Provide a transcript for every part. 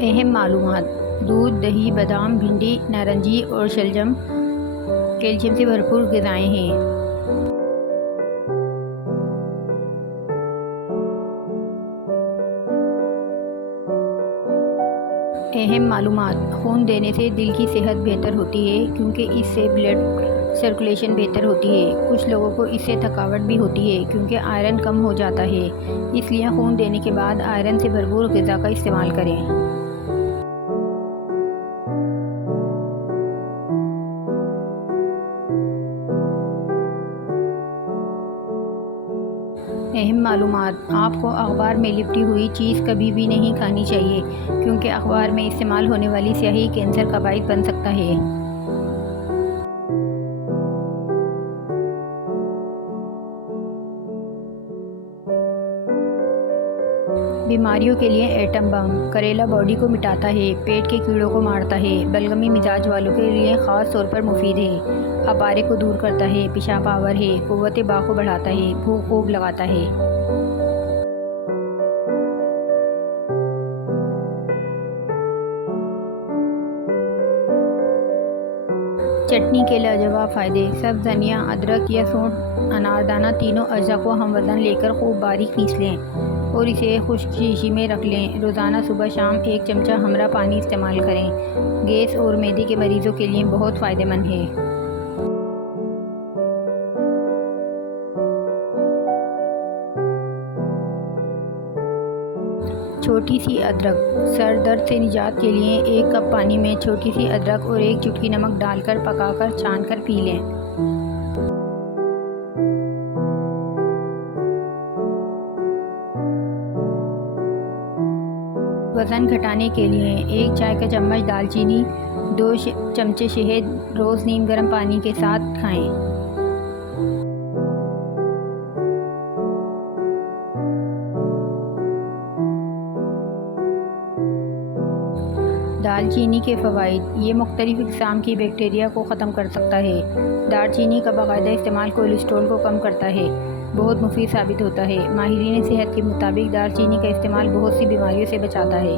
अहम मालूमात: दूध, दही, बादाम, भिंडी, नारंगी और शलजम कैल्शियम से भरपूर ग़िज़ाएँ हैं। अहम मालूमात: खून देने से दिल की सेहत बेहतर होती है क्योंकि इससे ब्लड सर्कुलेशन बेहतर होती है। कुछ लोगों को इससे थकावट भी होती है क्योंकि आयरन कम हो जाता है। इसलिए खून देने के बाद आयरन से भरपूर ग़िज़ा का इस्तेमाल करें। अहम मालूमात: आपको अखबार में लिपटी हुई चीज़ कभी भी नहीं खानी चाहिए क्योंकि अखबार में इस्तेमाल होने वाली स्याही कैंसर का बाइस बन सकता है। बीमारियों के लिए एटम बम: करेला बॉडी को मिटाता है, पेट के कीड़ों को मारता है, बलगमी मिजाज वालों के लिए ख़ास तौर पर मुफीद है। अपारे को दूर करता है, पेशाब आवर है, कुव्वत बा को बढ़ाता है, भूख खूब लगाता है। चटनी के लाजवाब फ़ायदे: सब धनिया, अदरक या सौंठ, अनारदाना तीनों अज़ा को हम वज़न लेकर खूब बारीक पीस लें और इसे खुश्क शीशी में रख लें। रोज़ाना सुबह शाम 1 चमचा हमरा पानी इस्तेमाल करें। गैस और मैदे के मरीज़ों के लिए बहुत फ़ायदेमंद है। छोटी सी अदरक: सर दर्द से निजात के लिए 1 कप पानी में छोटी सी अदरक और 1 चुटकी नमक डालकर पकाकर छानकर पी लें। वज़न घटाने के लिए 1 चाय का चम्मच दालचीनी, 2 चमचे शहद रोज़ नीम गर्म पानी के साथ खाएं। दालचीनी के फ़वाइद: ये मुख्तलिफ़ इक़साम की बैक्टीरिया को ख़त्म कर सकता है। दालचीनी का बाकायदा इस्तेमाल कोलेस्ट्रॉल को कम करता है, बहुत मुफीद साबित होता है। माहिरीन सेहत के मुताबिक दालचीनी का इस्तेमाल बहुत सी बीमारियों से बचाता है।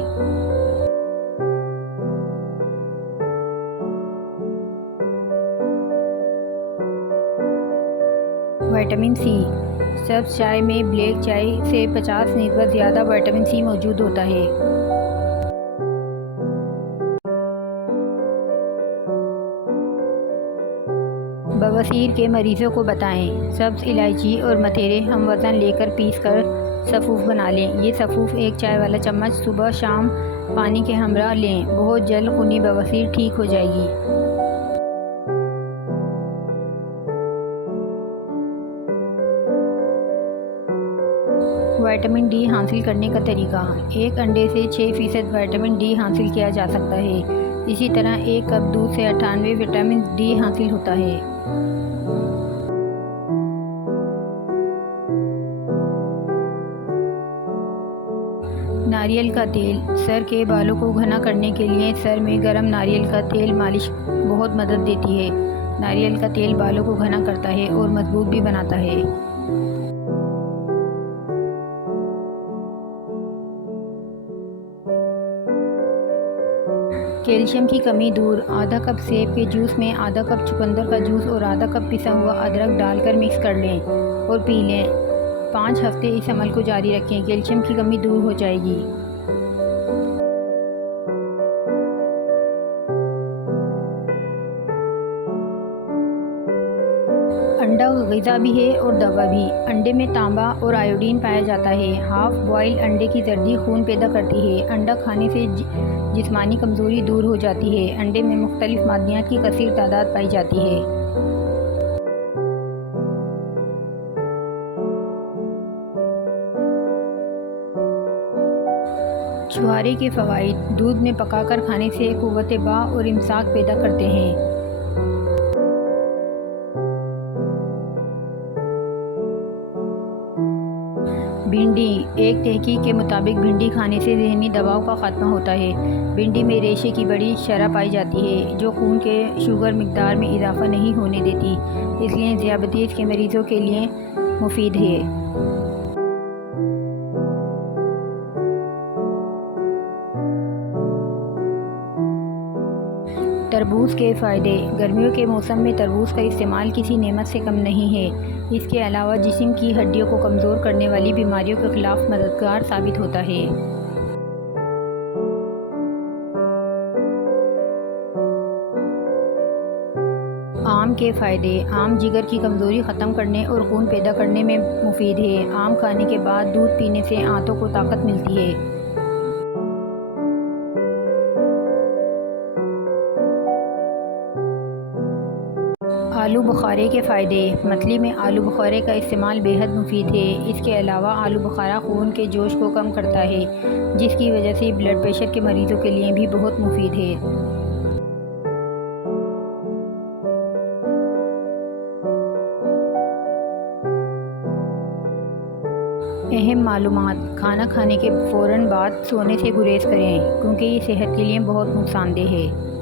विटामिन सी: सब्ज़ चाय में ब्लैक चाय से 50% ज़्यादा विटामिन सी मौजूद होता है। बवासीर के मरीज़ों को बताएं, सब्ज़ इलायची और मथेरे हम वज़न लेकर पीस कर सफ़ूफ बना लें। ये सफ़ूफ 1 चाय वाला चम्मच सुबह शाम पानी के हमरा लें। बहुत जल्द खूनी बवासीर ठीक हो जाएगी। विटामिन डी हासिल करने का तरीका: 1 अंडे से 6% विटामिन डी हासिल किया जा सकता है। इसी तरह 1 कप दूध से 98 विटामिन डी हासिल होता है। नारियल का तेल: सर के बालों को घना करने के लिए सर में गर्म नारियल का तेल मालिश बहुत मदद देती है। नारियल का तेल बालों को घना करता है और मजबूत भी बनाता है। कैल्शियम की कमी दूर: आधा कप सेब के जूस में आधा कप चुकंदर का जूस और आधा कप पिसा हुआ अदरक डालकर मिक्स कर लें और पी लें। 5 हफ्ते इस अमल को जारी रखें, कैल्शियम की कमी दूर हो जाएगी। अंडा ग़िज़ा भी है और दवा भी। अंडे में तांबा और आयोडीन पाया जाता है। हाफ बॉयल अंडे की जर्दी खून पैदा करती है। अंडा खाने से जिस्मानी कमज़ोरी दूर हो जाती है। अंडे में मुख्तलिफ़ मादनियात की कसीर तादाद पाई जाती है। छुहारे के फ़वाइद: दूध में पकाकर खाने से कुव्वत बा और इमसाक पैदा करते हैं। भिंडी: एक तहकीक के मुताबिक भिंडी खाने से ज़हनी दबाव का खात्मा होता है। भिंडी में रेशे की बड़ी शरह पाई जाती है जो खून के शुगर मिकदार में इजाफा नहीं होने देती, इसलिए ज़ियादतीस के मरीज़ों के लिए मुफीद है। तरबूज के फ़ायदे। गर्मियों के मौसम में तरबूज का इस्तेमाल किसी नेमत से कम नहीं है। इसके अलावा जिस्म की हड्डियों को कमज़ोर करने वाली बीमारियों के ख़िलाफ़ मददगार साबित होता है। आम के फ़ायदे। आम जिगर की कमज़ोरी ख़त्म करने और खून पैदा करने में मुफीद है। आम खाने के बाद दूध पीने से आंतों को ताकत मिलती है। आलू बुखारे के फ़ायदे। मछली में आलू बुखारे का इस्तेमाल बेहद मुफीद है। इसके अलावा आलू बुखारा खून के जोश को कम करता है, जिसकी वजह से ब्लड प्रेशर के मरीज़ों के लिए भी बहुत मुफीद है। अहम मालूमात। खाना खाने के फ़ौरन बाद सोने से गुरेज करें, क्योंकि ये सेहत के लिए बहुत नुकसानदेह है।